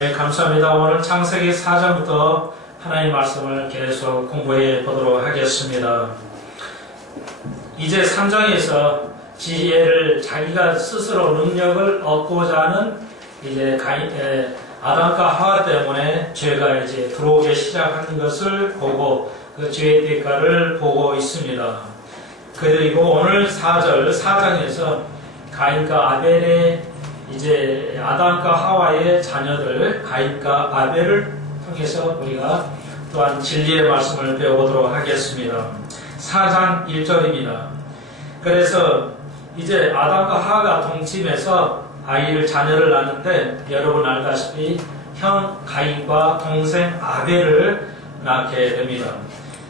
네, 감사합니다. 오늘 창세기 4장부터 하나님 말씀을 계속 공부해 보도록 하겠습니다. 이제 3장에서 지혜를 자기가 스스로 능력을 얻고자 하는 이제 아담과 하와 때문에 죄가 이제 들어오기 시작하는 것을 보고 그 죄의 대가를 보고 있습니다. 그리고 오늘 4장에서 가인과 아벨의 이제 아담과 하와의 자녀들 가인과 아벨을 통해서 우리가 또한 진리의 말씀을 배워보도록 하겠습니다. 4장 1절입니다. 그래서 이제 아담과 하와가 동침해서 자녀를 낳는데 여러분 알다시피 형 가인과 동생 아벨을 낳게 됩니다.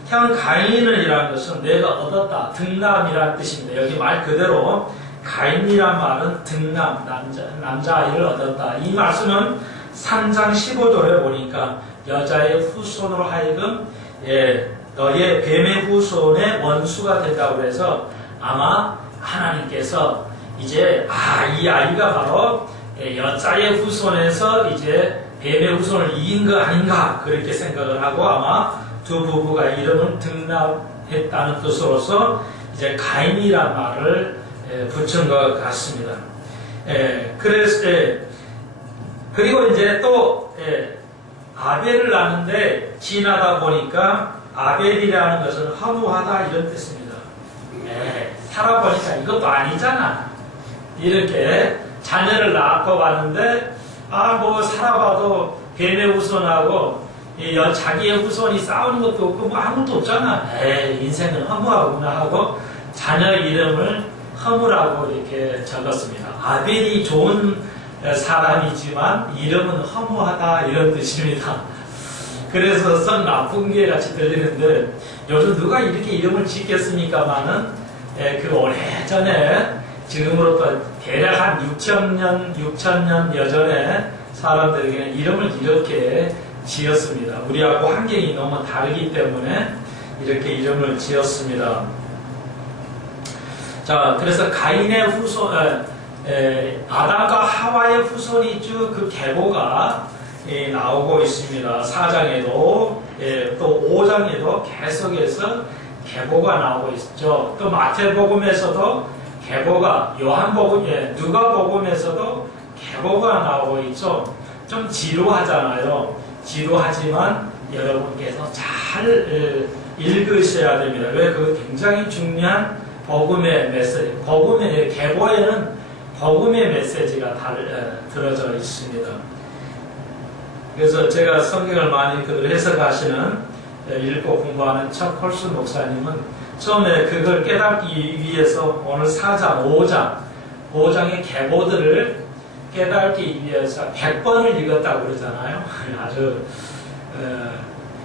형 가인이라는 것은 내가 얻었다, 득남이라는 뜻입니다. 여기 말 그대로 가인이란 말은 득남, 남자아이를 얻었다. 이 말씀은 3장 15절에 보니까 여자의 후손으로 하여금 너의 뱀의 후손의 원수가 된다고 해서 아마 하나님께서 이제 이 아이가 바로 여자의 후손에서 이제 뱀의 후손을 이긴 거 아닌가 그렇게 생각을 하고 아마 두 부부가 이름을 득남했다는 뜻으로서 이제 가인이란 말을 붙인 것 같습니다. 그리고 이제 또 아벨을 낳는데 지나다 보니까 아벨이라는 것은 허무하다 이런 뜻입니다. 살아보니까 이것도 아니잖아. 이렇게 자녀를 낳고 봤는데 뭐 살아봐도 뱀의 후손하고 자기의 후손이 싸우는 것도 없고 뭐 아무것도 없잖아. 인생은 허무하구나 하고 자녀 이름을 허무라고 이렇게 적었습니다. 아벨이 좋은 사람이지만 이름은 허무하다 이런 뜻입니다. 그래서 썩 나쁜 게 같이 들리는데 요즘 누가 이렇게 이름을 짓겠습니까마는 그 오래전에 지금으로부터 대략 한 6천년 여전에 사람들에게는 이름을 이렇게 지었습니다. 우리하고 환경이 너무 다르기 때문에 이렇게 이름을 지었습니다. 자, 그래서 가인의 후손, 아담과 하와의 후손이 쭉 그 계보가 나오고 있습니다. 4장에도 또 5장에도 계속해서 계보가 나오고 있죠. 또 마태복음에서도 계보가, 누가복음에서도 계보가 나오고 있죠. 좀 지루하잖아요. 지루하지만 여러분께서 잘 읽으셔야 됩니다. 왜? 그거 굉장히 중요한 복음의 메시지, 계보에는 복음의 메시지가 들어져 있습니다. 그래서 제가 성경을 많이 해석하시는, 읽고 공부하는 척 홀수 목사님은 처음에 그걸 깨닫기 위해서 오늘 4장, 5장의 계보들을 깨닫기 위해서 100번을 읽었다고 그러잖아요. 아주,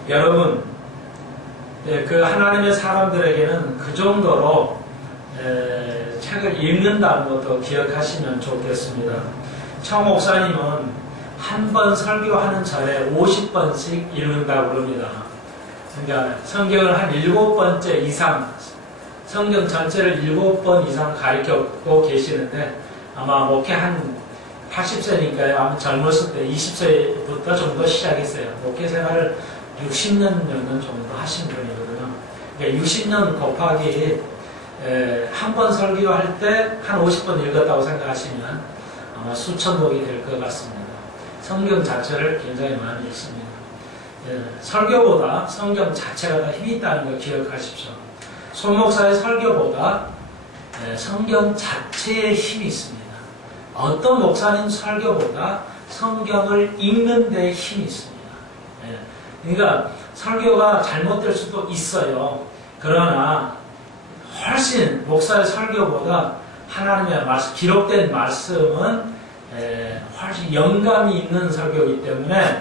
여러분, 그 하나님의 사람들에게는 그 정도로 책을 읽는다는 것도 기억하시면 좋겠습니다. 청 목사님은 한 번 설교하는 절에 50번씩 읽는다고 그럽니다. 그러니까 성경을 한 7번째 이상, 성경 전체를 7번 이상 가르치고 계시는데 아마 목회 한 80세니까요. 아마 젊었을 때 20세부터 정도 시작했어요. 목회 생활을 60년 정도 하신 분이거든요. 그러니까 60년 곱하기 한 번 설교할 때 한 50번 읽었다고 생각하시면 아마 수천 독이 될 것 같습니다. 성경 자체를 굉장히 많이 읽습니다. 설교보다 성경 자체가 더 힘이 있다는 걸 기억하십시오. 손 목사의 설교보다 성경 자체에 힘이 있습니다. 어떤 목사님 설교보다 성경을 읽는 데 힘이 있습니다. 그러니까 설교가 잘못될 수도 있어요. 그러나 훨씬 목사의 설교보다 하나님의 말씀, 기록된 말씀은 훨씬 영감이 있는 설교이기 때문에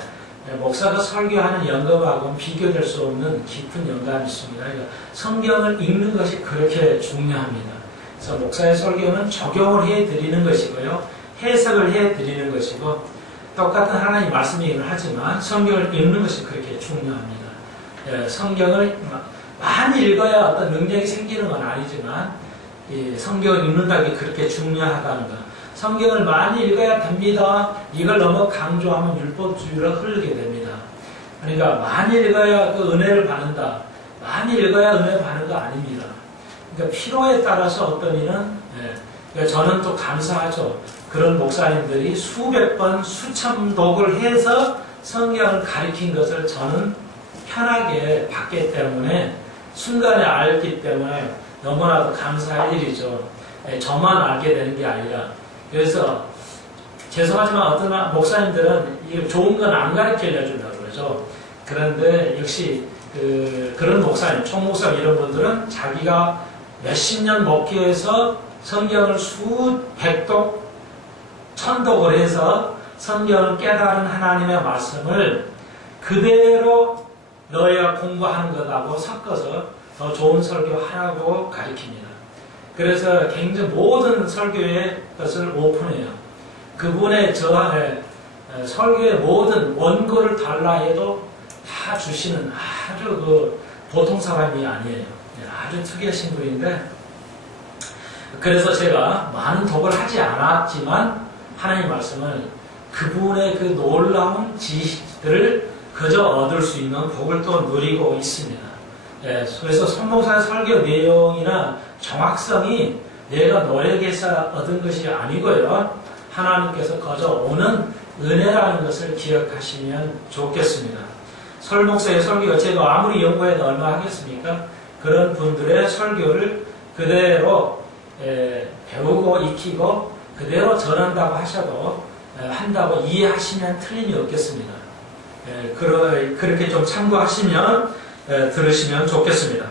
목사가 설교하는 영감하고는 비교될 수 없는 깊은 영감이 있습니다. 그러니까 성경을 읽는 것이 그렇게 중요합니다. 그래서 목사의 설교는 적용을 해드리는 것이고요. 해석을 해드리는 것이고 똑같은 하나님 말씀이긴 하지만 성경을 읽는 것이 그렇게 중요합니다. 성경을 많이 읽어야 어떤 능력이 생기는 건 아니지만 성경을 읽는다는 게 그렇게 중요하다는 것. 성경을 많이 읽어야 됩니다. 이걸 너무 강조하면 율법주의로 흐르게 됩니다. 그러니까 많이 읽어야 그 은혜를 받는다. 많이 읽어야 은혜 받는 거 아닙니다. 그러니까 필요에 따라서 어떤 이는 그러니까 저는 또 감사하죠. 그런 목사님들이 수백 번 수천 독을 해서 성경을 가리킨 것을 저는 편하게 봤기 때문에 순간에 알기 때문에 너무나도 감사할 일이죠. 저만 알게 되는 게 아니라. 그래서 죄송하지만 어떤 목사님들은 이게 좋은 건 안 가르쳐 주려고 그러죠. 그런데 역시 그런 목사님, 총목사님 이런 분들은 자기가 몇십 년 목회해서 성경을 수백독, 천독을 해서 성경을 깨달은 하나님의 말씀을 그대로 너희가 공부하는 것하고 섞어서 더 좋은 설교하라고 가르칩니다. 그래서 굉장히 모든 설교의 것을 오픈해요. 그분의 설교의 모든 원고를 달라 해도 다 주시는 아주 보통 사람이 아니에요. 아주 특이하신 분인데, 그래서 제가 많은 독을 하지 않았지만 하나님 말씀을 그분의 그 놀라운 지식들을 그저 얻을 수 있는 복을 또 누리고 있습니다. 그래서 손목사의 설교 내용이나 정확성이 내가 노력해서 얻은 것이 아니고요. 하나님께서 거저 오는 은혜라는 것을 기억하시면 좋겠습니다. 설목사의 설교가 제가 아무리 연구해도 얼마 하겠습니까? 그런 분들의 설교를 그대로 배우고 익히고 그대로 전한다고 하셔도 한다고 이해하시면 틀림이 없겠습니다. 그렇게 좀 참고하시면 들으시면 좋겠습니다.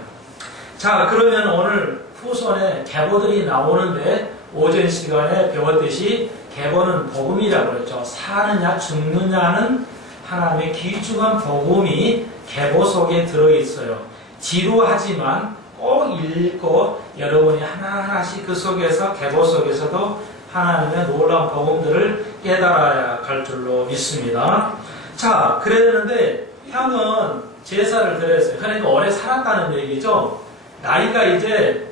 자, 그러면 오늘 후손에 계보들이 나오는데 오전 시간에 배웠듯이 계보는 복음이라고 그랬죠. 사느냐 죽느냐는 하나님의 귀중한 복음이 계보 속에 들어있어요. 지루하지만 꼭 읽고 여러분이 하나하나씩 그 속에서 계보 속에서도 하나님의 놀라운 복음들을 깨달아야 할 줄로 믿습니다. 자, 그랬는데 형은 제사를 드렸어요. 그러니까 오래 살았다는 얘기죠. 나이가 이제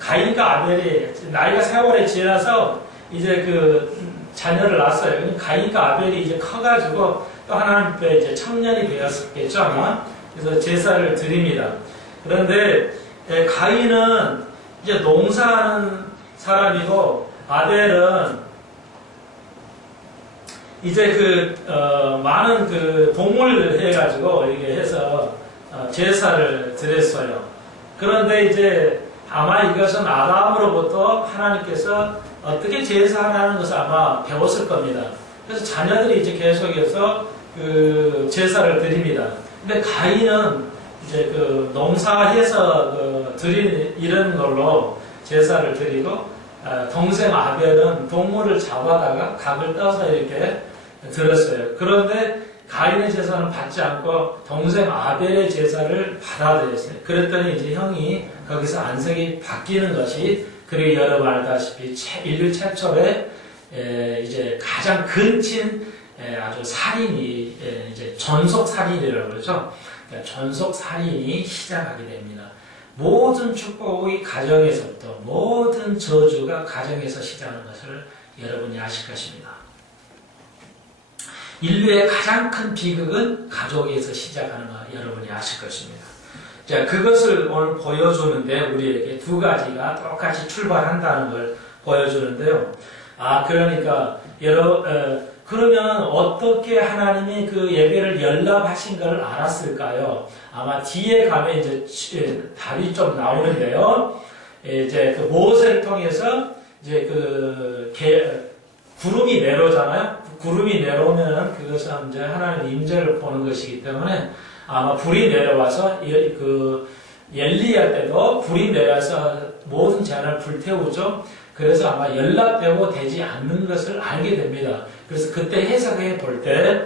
가인과 아벨이 나이가 세월에 지나서 이제 그 자녀를 낳았어요. 가인과 아벨이 이제 커가지고 또 하나님 앞에 이제 청년이 되었겠죠 아마. 그래서 제사를 드립니다. 그런데 가인은 이제 농사하는 사람이고 아벨은 이제 많은 동물을 해가지고 이렇게 해서 제사를 드렸어요. 그런데 이제 아마 이것은 아담으로부터 하나님께서 어떻게 제사하라는 것을 아마 배웠을 겁니다. 그래서 자녀들이 이제 계속해서 제사를 드립니다. 근데 가인은 이제 농사해서 드린 이런 걸로 제사를 드리고, 동생 아벨은 동물을 잡아다가 각을 떠서 이렇게 드렸어요. 그런데 가인의 제사는 받지 않고 동생 아벨의 제사를 받아들였어요. 그랬더니 이제 형이 거기서 안색이 바뀌는 것이, 그리고 여러분 알다시피 인류 최초의 이제 가장 근친 아주 살인이 이제 전속 살인이라고 그러죠. 그러니까 전속 살인이 시작하게 됩니다. 모든 축복의 가정에서부터 모든 저주가 가정에서 시작하는 것을 여러분이 아실 것입니다. 인류의 가장 큰 비극은 가족에서 시작하는 거 여러분이 아실 것입니다. 자, 그것을 오늘 보여주는데 우리에게 두 가지가 똑같이 출발한다는 걸 보여주는데요. 그러니까 그러면 어떻게 하나님이 그 예배를 연락하신 걸 알았을까요? 아마 뒤에 가면 이제 답이 좀 나오는데요. 이제 모세를 통해서 이제 구름이 내려오잖아요. 구름이 내려오면 그것은 이제 하나님의 임재를 보는 것이기 때문에 아마 불이 내려와서 엘리야 때도 불이 내려와서 모든 재난을 불태우죠. 그래서 아마 연락되고 되지 않는 것을 알게 됩니다. 그래서 그때 해석해 볼 때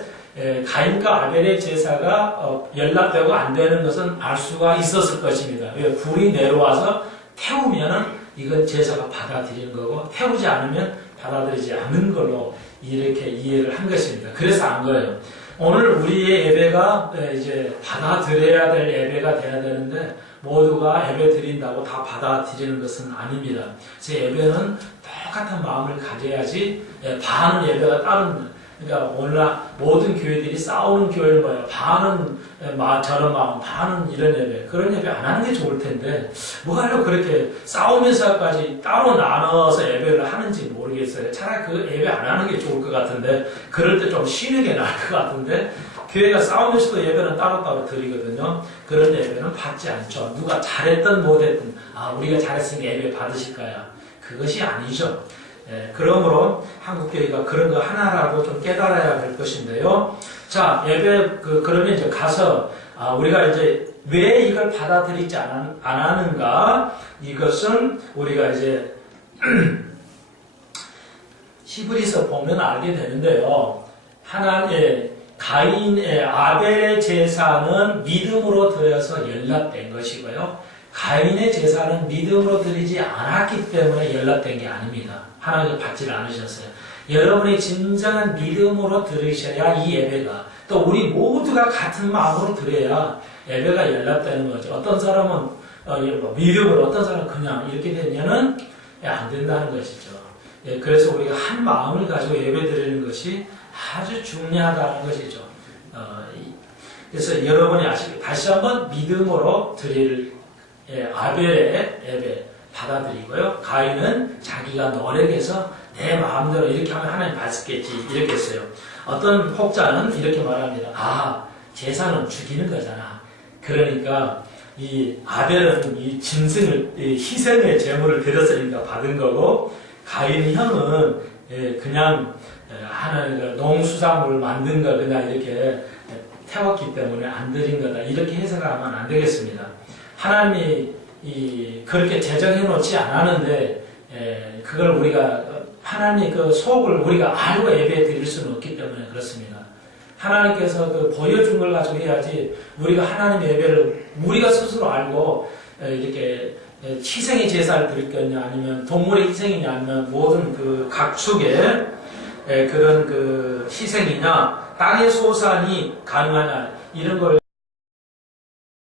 가인과 아벨의 제사가 연락되고 안 되는 것은 알 수가 있었을 것입니다. 불이 내려와서 태우면 이건 제사가 받아들이는 거고, 태우지 않으면 받아들이지 않는 걸로 이렇게 이해를 한 것입니다. 그래서 안 거예요. 오늘 우리의 예배가 이제 받아들여야 될 예배가 돼야 되는데 모두가 예배 드린다고 다 받아들이는 것은 아닙니다. 제 예배는 똑같은 마음을 가져야지 반은 예배가 다른, 그러니까 오늘날 모든 교회들이 싸우는 교회는 뭐예요? 반은 저런 마음, 반은 이런 예배. 그런 예배 안 하는 게 좋을 텐데 뭐가 하려고 그렇게 싸우면서까지 따로 나눠서 예배를 하는지 모르겠어요. 차라리 그 예배 안 하는 게 좋을 것 같은데, 그럴 때 좀 쉬는 게 나을 것 같은데, 교회가 싸우면서도 예배는 따로따로 드리거든요. 그런 예배는 받지 않죠. 누가 잘했든 못했든 우리가 잘했으니까 예배 받으실 거야. 그것이 아니죠. 그러므로 한국교회가 그런 거 하나라도 좀 깨달아야 할 것인데요. 자, 예배, 그러면 이제 가서, 우리가 이제 왜 이걸 받아들이지 안 하는가? 이것은 우리가 이제, 히브리서 보면 알게 되는데요. 가인의, 아벨의 제사는 믿음으로 드려서 연락된 것이고요. 가인의 제사는 믿음으로 드리지 않았기 때문에 연락된 게 아닙니다. 하나님께 받지를 않으셨어요. 여러분이 진정한 믿음으로 들으셔야 이 예배가, 또 우리 모두가 같은 마음으로 드려야 예배가 연락되는 거죠. 어떤 사람은 믿음으로, 어떤 사람은 그냥 이렇게 되면은 안 된다는 것이죠. 그래서 우리가 한 마음을 가지고 예배 드리는 것이 아주 중요하다는 것이죠. 그래서 여러분이 다시 한번 믿음으로 드릴 아벨의 예배 받아들이고요. 가인은 자기가 노력해서 내 마음대로 이렇게 하면 하나님 받겠지, 이렇게 했어요. 어떤 혹자는 이렇게 말합니다. 제사는 죽이는 거잖아. 그러니까 이 아벨은 이 짐승을, 이 희생의 제물을 드렸으니까 받은 거고, 가인 형은 그냥 하나님과 농수산물을 만든 거 그냥 이렇게 태웠기 때문에 안 드린 거다, 이렇게 해석하면 안 되겠습니다. 하나님이 그렇게 제정해 놓지 않았는데, 그걸 우리가, 하나님의 그 속을 우리가 알고 예배 드릴 수는 없기 때문에 그렇습니다. 하나님께서 보여준 걸 가지고 해야지, 우리가 하나님의 예배를 우리가 스스로 알고, 이렇게 희생의 제사를 드릴 거냐, 아니면 동물의 희생이냐, 아니면 모든 그 각축의 그런 그 희생이냐, 땅의 소산이 가능하냐, 이런 걸